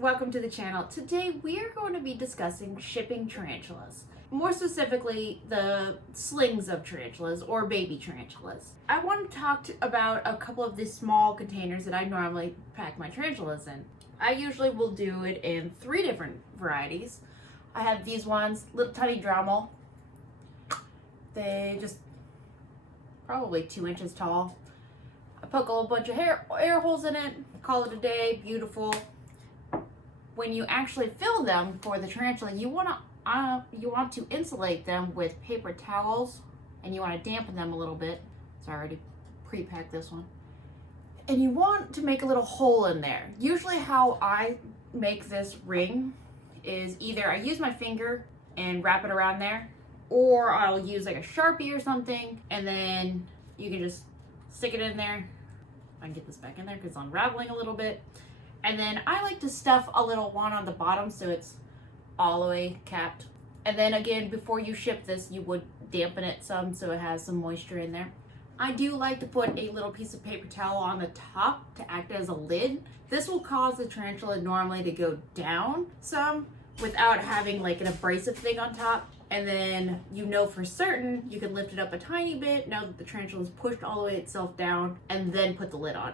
welcome to the channel. Today we are going to be discussing shipping tarantulas. More specifically, the slings of tarantulas or baby tarantulas. I want to talk about a couple of the small containers that I normally pack my tarantulas in. I usually will do it in 3 different varieties. I have these ones, little tiny Dremel. They just probably 2 inches tall. I poke a little bunch of air holes in it, call it a day, beautiful. When you actually fill them for the tarantula, you want to insulate them with paper towels, and you want to dampen them a little bit. So I already pre-packed this one. And you want to make a little hole in there. Usually how I make this ring is either I use my finger and wrap it around there, or I'll use like a Sharpie or something, and then you can just stick it in there. I can get this back in there because it's unraveling a little bit. And then I like to stuff a little one on the bottom so it's all the way capped. And then again, before you ship this, you would dampen it some so it has some moisture in there. I do like to put a little piece of paper towel on the top to act as a lid. This will cause the tarantula normally to go down some without having like an abrasive thing on top. And then you know for certain you can lift it up a tiny bit now that the tarantula is pushed all the way itself down, and then put the lid on.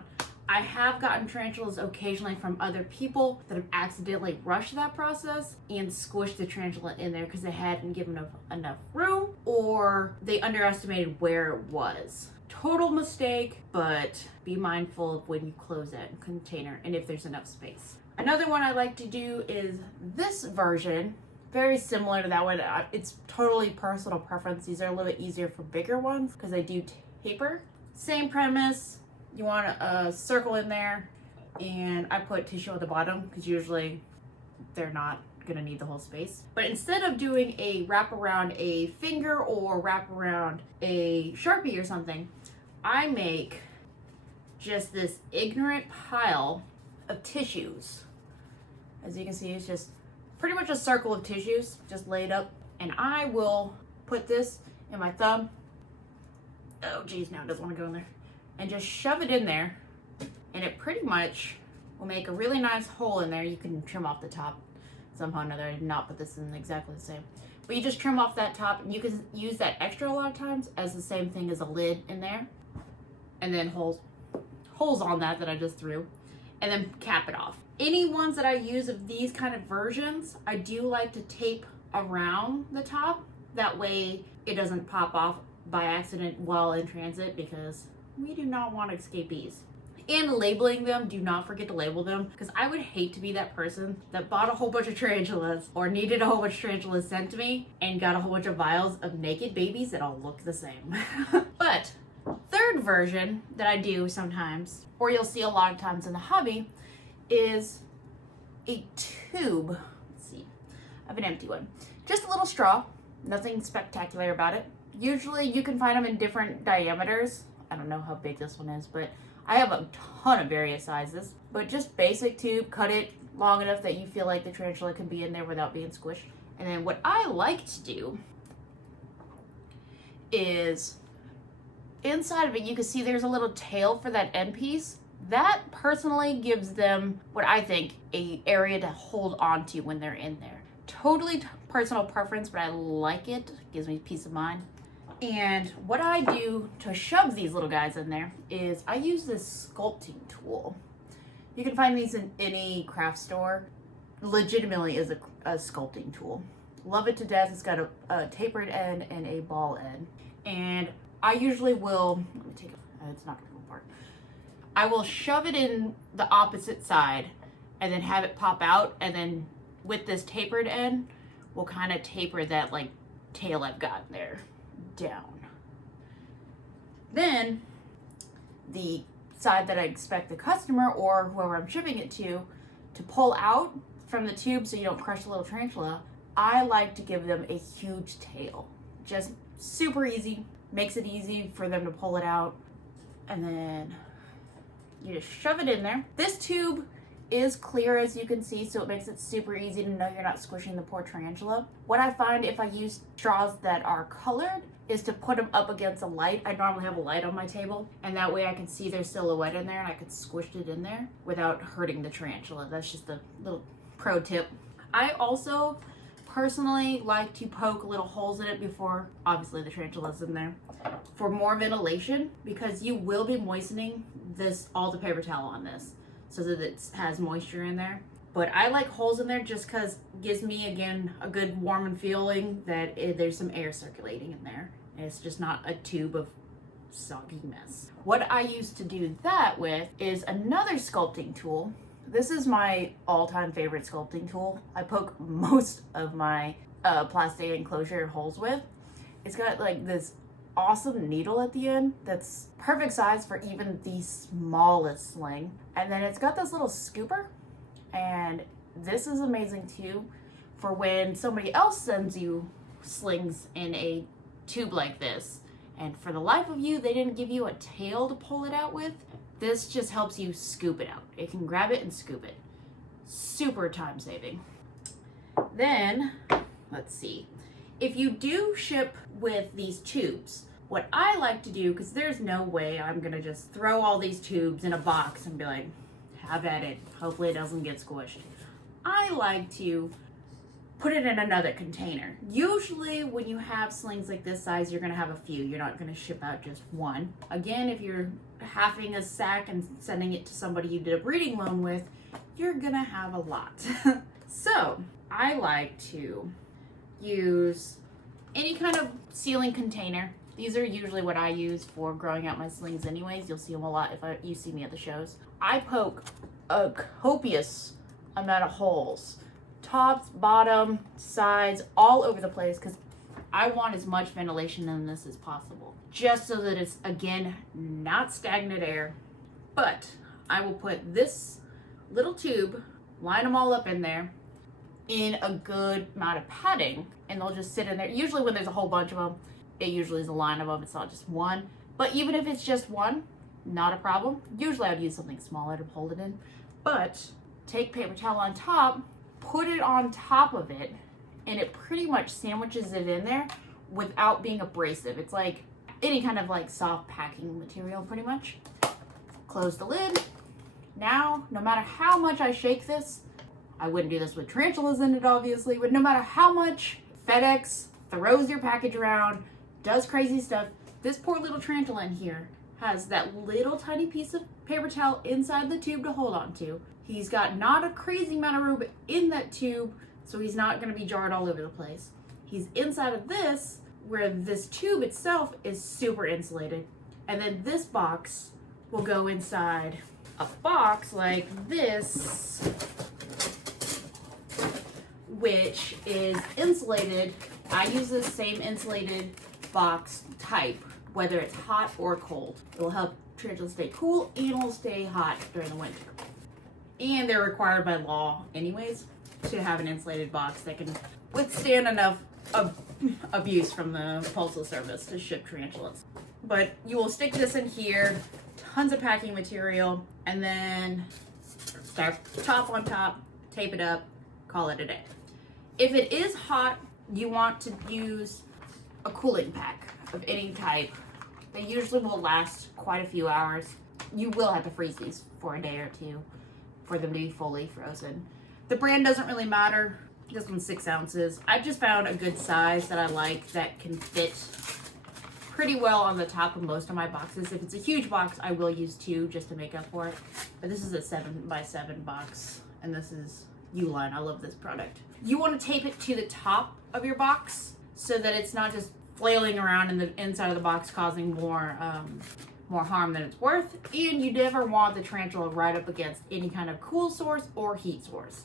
I have gotten tarantulas occasionally from other people that have accidentally rushed that process and squished the tarantula in there because they hadn't given enough room, or they underestimated where it was. Total mistake, but be mindful of when you close that container and if there's enough space. Another one I like to do is this version. Very similar to that one. It's totally personal preference. These are a little bit easier for bigger ones because they do taper. Same premise. You want a circle in there, and I put tissue at the bottom because usually they're not gonna need the whole space. But instead of doing a wrap around a finger or wrap around a Sharpie or something, I make just this ignorant pile of tissues. As you can see, it's just pretty much a circle of tissues just laid up, and I will put this in my thumb. Oh geez, now it doesn't want to go in there. And just shove it in there, and it pretty much will make a really nice hole in there. You can trim off the top somehow or another. I did not put this in exactly the same, but you just trim off that top, and you can use that extra a lot of times as the same thing as a lid in there, and then holes on that I just threw, and then cap it off. Any ones that I use of these kind of versions, I do like to tape around the top. That way it doesn't pop off by accident while in transit, because we do not want escapees. And labeling them, do not forget to label them, because I would hate to be that person that bought a whole bunch of tarantulas or needed a whole bunch of tarantulas sent to me and got a whole bunch of vials of naked babies that all look the same. But third version that I do sometimes, or you'll see a lot of times in the hobby, is a tube. Let's see, I have an empty one. Just a little straw, nothing spectacular about it. Usually you can find them in different diameters. I don't know how big this one is, but I have a ton of various sizes. But just basic tube, cut it long enough that you feel like the tarantula can be in there without being squished. And then what I like to do is inside of it, you can see there's a little tail for that end piece. That personally gives them what I think a area to hold on to when they're in there. Totally personal preference, but I like it. Gives me peace of mind. And what I do to shove these little guys in there is I use this sculpting tool. You can find these in any craft store. Legitimately is a sculpting tool. Love it to death. It's got a tapered end and a ball end. And I usually will, let me take it, it's not gonna go apart. I will shove it in the opposite side and then have it pop out, and then with this tapered end, we'll kind of taper that like tail I've got there down. Then the side that I expect the customer or whoever I'm shipping it to pull out from the tube so you don't crush the little tarantula, I like to give them a huge tail. Just super easy, makes it easy for them to pull it out, and then you just shove it in there. This tube is clear, as you can see, so it makes it super easy to know you're not squishing the poor tarantula. What I find if I use straws that are colored is to put them up against a light. I normally have a light on my table, and that way I can see their silhouette in there and I can squish it in there without hurting the tarantula. That's just a little pro tip. I also personally like to poke little holes in it before, obviously the tarantula's in there, for more ventilation, because you will be moistening all the paper towel on this so that it has moisture in there. But I like holes in there just because it gives me, again, a good warming feeling that there's some air circulating in there. And it's just not a tube of soggy mess. What I used to do that with is another sculpting tool. This is my all-time favorite sculpting tool. I poke most of my plastic enclosure holes with. It's got like this awesome needle at the end that's perfect size for even the smallest sling. And then it's got this little scooper. And this is amazing too for when somebody else sends you slings in a tube like this, and for the life of you they didn't give you a tail to pull it out with. This just helps you scoop it out. It can grab it and scoop it. Super time saving. Then, let's see. If you do ship with these tubes, what I like to do, because there's no way I'm gonna just throw all these tubes in a box and be like, have at it. Hopefully it doesn't get squished. I like to put it in another container. Usually when you have slings like this size, you're gonna have a few. You're not gonna ship out just one. Again, if you're halving a sack and sending it to somebody you did a breeding loan with, you're gonna have a lot. So I like to use any kind of sealing container. These are usually what I use for growing out my slings anyways. You'll see them a lot if you see me at the shows. I poke a copious amount of holes. Tops, bottom, sides, all over the place, because I want as much ventilation in this as possible. Just so that it's, again, not stagnant air. But I will put this little tube, line them all up in there, in a good amount of padding, and they'll just sit in there. Usually when there's a whole bunch of them, it usually is a line of them, it's not just one. But even if it's just one, not a problem. Usually I'd use something smaller to hold it in. But take paper towel on top, put it on top of it, and it pretty much sandwiches it in there without being abrasive. It's like any kind of like soft packing material pretty much. Close the lid. Now, no matter how much I shake this, I wouldn't do this with tarantulas in it obviously, but no matter how much FedEx throws your package around, does crazy stuff, this poor little tarantula in here has that little tiny piece of paper towel inside the tube to hold on to. He's got not a crazy amount of room in that tube, so he's not going to be jarred all over the place. He's inside of this, where this tube itself is super insulated. And then this box will go inside a box like this, which is insulated. I use the same insulated box type, whether it's hot or cold. It will help tarantulas stay cool and will stay hot during the winter. And they're required by law anyways to have an insulated box that can withstand enough abuse from the Postal Service to ship tarantulas. But you will stick this in here, tons of packing material, and then start top on top, tape it up, call it a day. If it is hot, you want to use a cooling pack of any type. They usually will last quite a few hours. You will have to freeze these for a day or two for them to be fully frozen. The brand doesn't really matter. This one's 6 ounces. I've just found a good size that I like that can fit pretty well on the top of most of my boxes. If it's a huge box, I will use 2 just to make up for it. But this is a 7x7 box, and this is Uline. I love this product. You want to tape it to the top of your box so that it's not just flailing around in the inside of the box causing more harm than it's worth. And you never want the tarantula right up against any kind of cool source or heat source.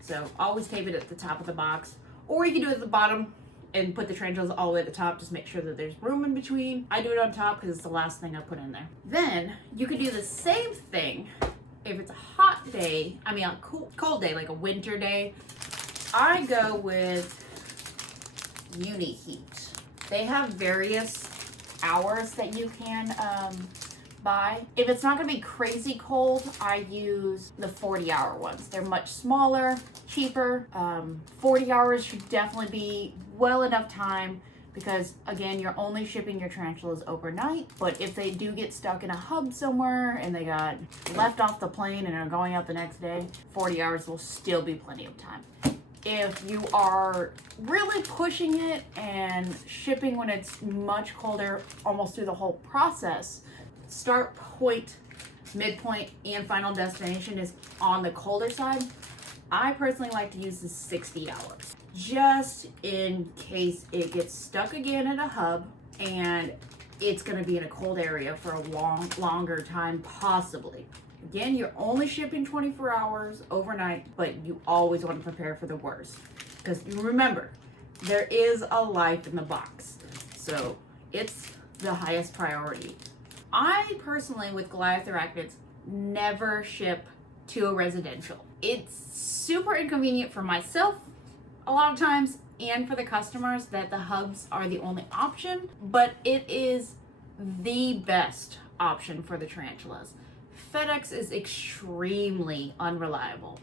So always tape it at the top of the box, or you can do it at the bottom and put the tarantulas all the way at the top. Just make sure that there's room in between. I do it on top because it's the last thing I put in there. Then you could do the same thing if it's a hot day, a cold day, like a winter day. I go with Uni-Heat. They have various hours that you can buy. If it's not going to be crazy cold, I use the 40-hour ones. They're much smaller, cheaper. 40 hours should definitely be well enough time because again, you're only shipping your tarantulas overnight. But if they do get stuck in a hub somewhere and they got left off the plane and are going out the next day, 40 hours will still be plenty of time. If you are really pushing it and shipping when it's much colder almost through the whole process, start point, midpoint, and final destination is on the colder side. I personally like to use the 60 hours just in case it gets stuck again at a hub and it's going to be in a cold area for a longer time possibly. Again, you're only shipping 24 hours overnight, but you always want to prepare for the worst. Because remember, there is a life in the box. So it's the highest priority. I personally, with Goliath arachnids, never ship to a residential. It's super inconvenient for myself a lot of times and for the customers that the hubs are the only option, but it is the best option for the tarantulas. FedEx is extremely unreliable,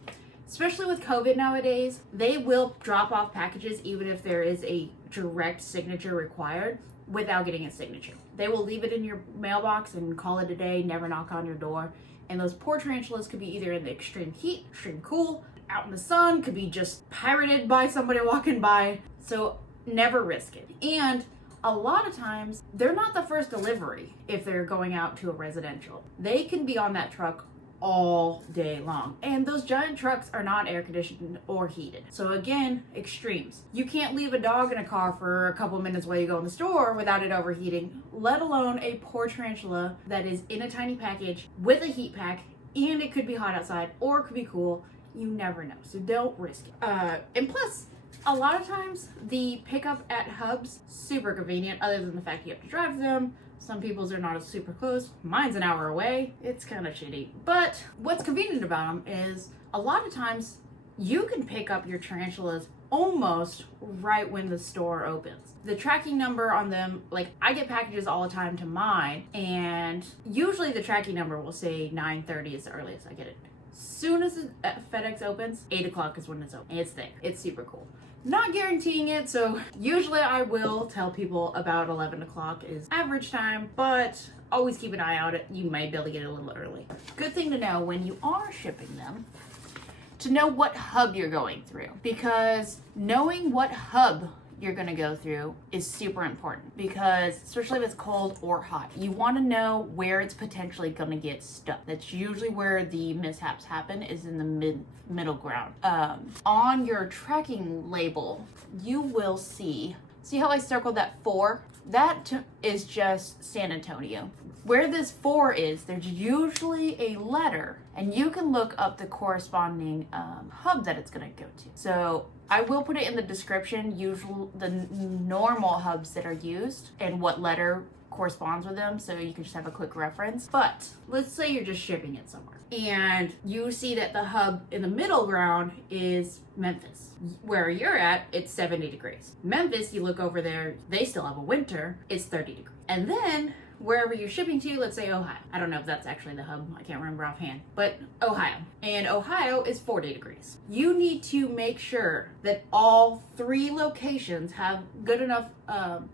especially with COVID nowadays. They will drop off packages even if there is a direct signature required without getting a signature. They will leave it in your mailbox and call it a day, never knock on your door. And those poor tarantulas could be either in the extreme heat, extreme cool, out in the sun, could be just pirated by somebody walking by. So never risk it. And a lot of times, they're not the first delivery if they're going out to a residential. They can be on that truck all day long. And those giant trucks are not air conditioned or heated. So again, extremes. You can't leave a dog in a car for a couple minutes while you go in the store without it overheating, let alone a poor tarantula that is in a tiny package with a heat pack, and it could be hot outside or it could be cool. You never know. So don't risk it. And plus, a lot of times, the pickup at hubs, super convenient, other than the fact you have to drive them. Some people's are not as super close. Mine's an hour away. It's kind of shitty. But what's convenient about them is a lot of times you can pick up your tarantulas almost right when the store opens. The tracking number on them, like I get packages all the time to mine, and usually the tracking number will say 9:30 is the earliest I get it. Soon as FedEx opens, 8 o'clock is when it's open. It's there. It's super cool. Not guaranteeing it, so usually I will tell people about 11 o'clock is average time, but always keep an eye out. You may be able to get it a little early. Good thing to know when you are shipping them, to know what hub you're going through, because knowing what hub you're going to go through is super important, because especially if it's cold or hot, you want to know where it's potentially going to get stuck. That's usually where the mishaps happen, is in the middle ground. On your tracking label, you will see how I circled that 4? That is just San Antonio. Where this 4 is, there's usually a letter, and you can look up the corresponding hub that it's going to go to. So I will put it in the description, the normal hubs that are used and what letter corresponds with them, so you can just have a quick reference. But let's say you're just shipping it somewhere and you see that the hub in the middle ground is Memphis. Where you're at, it's 70 degrees. Memphis, you look over there, they still have a winter, it's 30 degrees. And then wherever you're shipping to, let's say Ohio. I don't know if that's actually the hub, I can't remember offhand, but Ohio. And Ohio is 40 degrees. You need to make sure that all 3 locations have good enough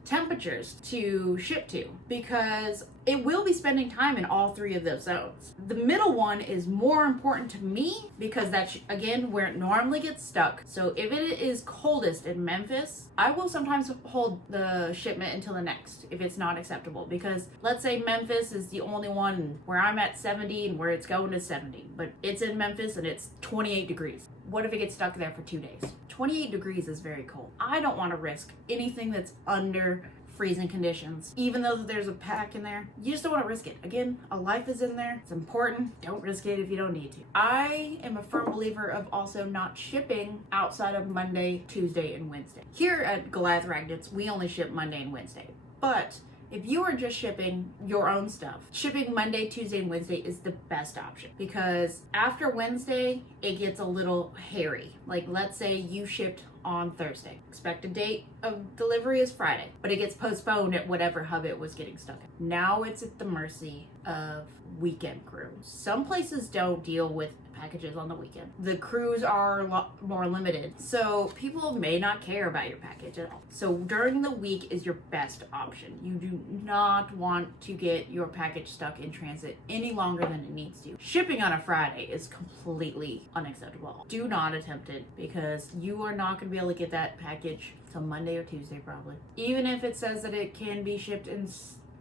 temperatures to ship to, because it will be spending time in all 3 of those zones. The middle one is more important to me because that's, again, where it normally gets stuck. So if it is coldest in Memphis, I will sometimes hold the shipment until the next if it's not acceptable, because let's say Memphis is the only one where I'm at 70 and where it's going to 70, but it's in Memphis and it's 28 degrees. What if it gets stuck there for 2 days? 28 degrees is very cold. I don't want to risk anything that's under freezing conditions, even though there's a pack in there. You just don't want to risk it. Again, a life is in there. It's important. Don't risk it if you don't need to. I am a firm believer of also not shipping outside of Monday, Tuesday, and Wednesday. Here at Goliath Arachnids, we only ship Monday and Wednesday. But if you are just shipping your own stuff, shipping Monday, Tuesday, and Wednesday is the best option, because after Wednesday, it gets a little hairy. Like, let's say you shipped on Thursday. Expected date of delivery is Friday, but it gets postponed at whatever hub it was getting stuck in. Now it's at the mercy of weekend crew. Some places don't deal with packages on the weekend. The crews are a lot more limited, so people may not care about your package at all. So during the week is your best option. You do not want to get your package stuck in transit any longer than it needs to. Shipping on a Friday is completely unacceptable. Do not attempt it, because you are not going to be able to get that package till Monday or Tuesday probably. Even if it says that it can be shipped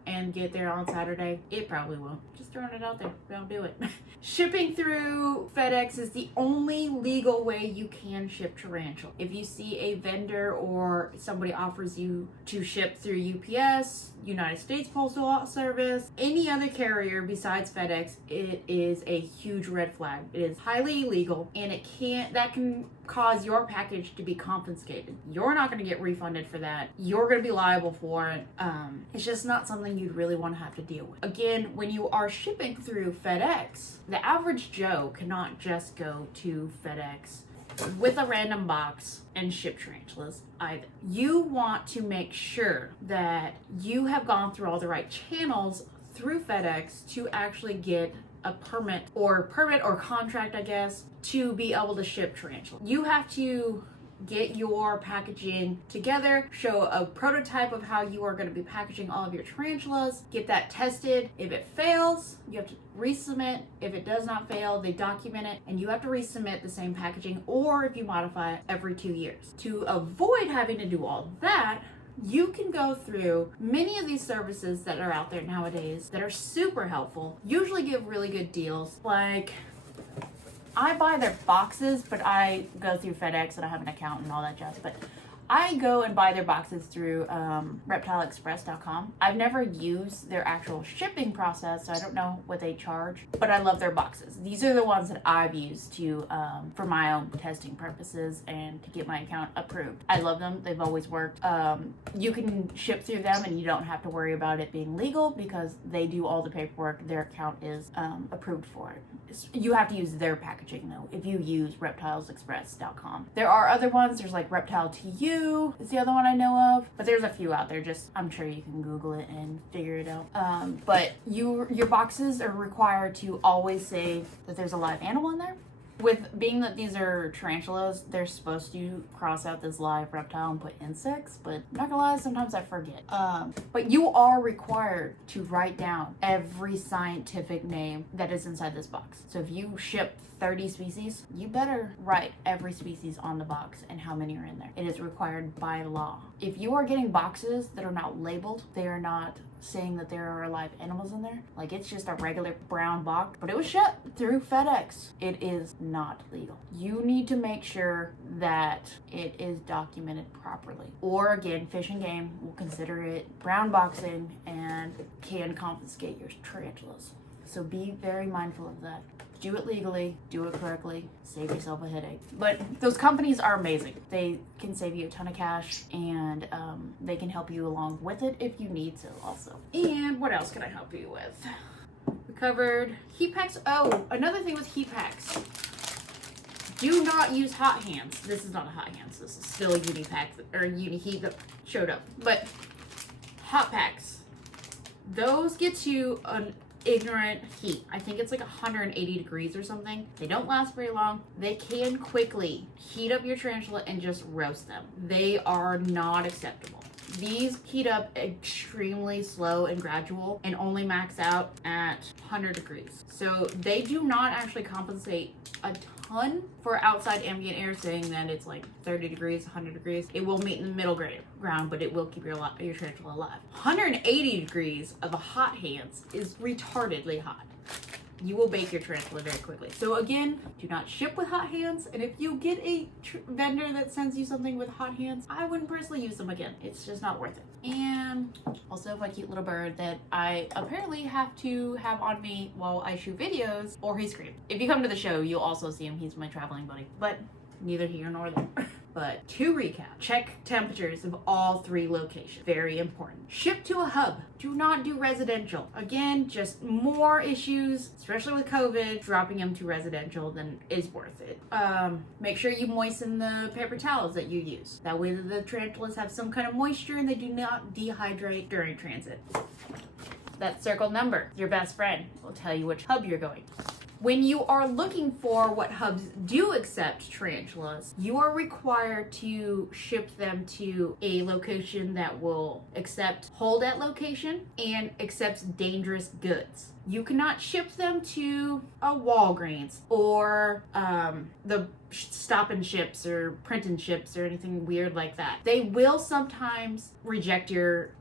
and get there on Saturday, it probably won't. Just throwing it out there. Don't do it. Shipping through FedEx is the only legal way you can ship tarantula. If you see a vendor or somebody offers you to ship through UPS, United States Postal Service, any other carrier besides FedEx, it is a huge red flag. It is highly illegal, and that can cause your package to be confiscated. You're not going to get refunded for that. You're going to be liable for it. It's just not something you'd really want to have to deal with. Again, when you are shipping through FedEx, the average Joe cannot just go to FedEx with a random box and ship tarantulas either. You want to make sure that you have gone through all the right channels through FedEx to actually get a permit or contract, I guess, to be able to ship tarantula. You have to get your packaging together, show a prototype of how you are going to be packaging all of your tarantulas, get that tested. If it fails, you have to resubmit. If it does not fail, they document it, and you have to resubmit the same packaging, or if you modify it, every 2 years. To avoid having to do all that, you can go through many of these services that are out there nowadays that are super helpful, usually give really good deals. Like, I buy their boxes, but I go through FedEx and I have an account and all that jazz. But I go and buy their boxes through reptileexpress.com. I've never used their actual shipping process, so I don't know what they charge, but I love their boxes. These are the ones that I've used to for my own testing purposes and to get my account approved. I love them. They've always worked. You can ship through them and you don't have to worry about it being legal because they do all the paperwork. Their account is approved for it. You have to use their packaging though if you use reptilesexpress.com. There are other ones. There's like Reptile to You is the other one I know of, but there's a few out there. Just I'm sure you can Google it and figure it out. But your boxes are required to always say that there's a live animal in there. With being that these are tarantulas, they're supposed to cross out this live reptile and put insects, but I'm not gonna lie, sometimes I forget. But you are required to write down every scientific name that is inside this box. So if you ship 30 species, you better write every species on the box and how many are in there. It is required by law. If you are getting boxes that are not labeled, they are not saying that there are live animals in there, like it's just a regular brown box, but it was shipped through FedEx, it is not legal. You need to make sure that it is documented properly, or again, Fish and Game will consider it brown boxing and can confiscate your tarantulas. So be very mindful of that. Do it legally, do it correctly, save yourself a headache. But those companies are amazing. They can save you a ton of cash, and they can help you along with it if you need to also. And what else can I help you with? We covered heat packs. Oh, another thing with heat packs. Do not use hot hands. This is not a hot hands. This is still a uni pack or uni heat that showed up. But hot packs, those get you an ignorant heat. I think it's like 180 degrees or something. They don't last very long. They can quickly heat up your tarantula and just roast them. They are not acceptable. These heat up extremely slow and gradual and only max out at 100 degrees. So they do not actually compensate a ton for outside ambient air, saying that it's like 30 degrees, 100 degrees. It will meet in the middle ground, but it will keep your tarantula alive. 180 degrees of a hot hands is retardedly hot. You will bake your tarantula very quickly. So again, do not ship with hot hands. And if you get a vendor that sends you something with hot hands, I wouldn't personally use them again. It's just not worth it. And also my cute little bird that I apparently have to have on me while I shoot videos, or he screams. If you come to the show, you'll also see him. He's my traveling buddy, but neither here nor there. But to recap, check temperatures of all 3 locations. Very important. Ship to a hub. Do not do residential. Again, just more issues, especially with COVID, dropping them to residential than is worth it. Make sure you moisten the paper towels that you use. That way the tarantulas have some kind of moisture and they do not dehydrate during transit. That circle number, your best friend, will tell you which hub you're going. When you are looking for what hubs do accept tarantulas, you are required to ship them to a location that will accept hold at location and accepts dangerous goods. You cannot ship them to a Walgreens or the Stop and Ships or Print and Ships or anything weird like that. They will sometimes reject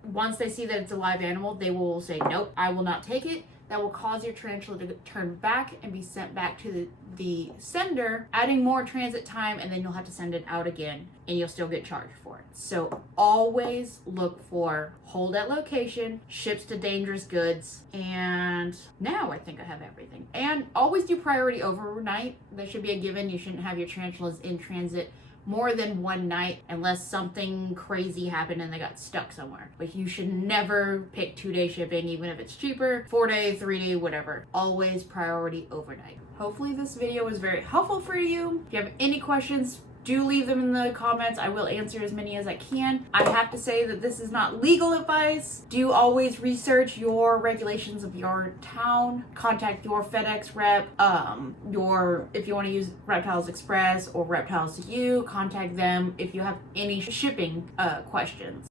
once they see that it's a live animal, they will say, nope, I will not take it. That will cause your tarantula to turn back and be sent back to the sender, adding more transit time, and then you'll have to send it out again and you'll still get charged for it. So always look for hold at location, ships to dangerous goods, and now I think I have everything. And always do priority overnight. That should be a given. You shouldn't have your tarantulas in transit more than one night unless something crazy happened and they got stuck somewhere. But you should never pick 2-day shipping, even if it's cheaper, 4-day, 3-day, whatever. Always priority overnight. Hopefully this video was very helpful for you. If you have any questions, do leave them in the comments. I will answer as many as I can. I have to say that this is not legal advice. Do always research your regulations of your town. Contact your FedEx rep. If you want to use Reptiles Express or Reptiles to You, contact them if you have any shipping questions.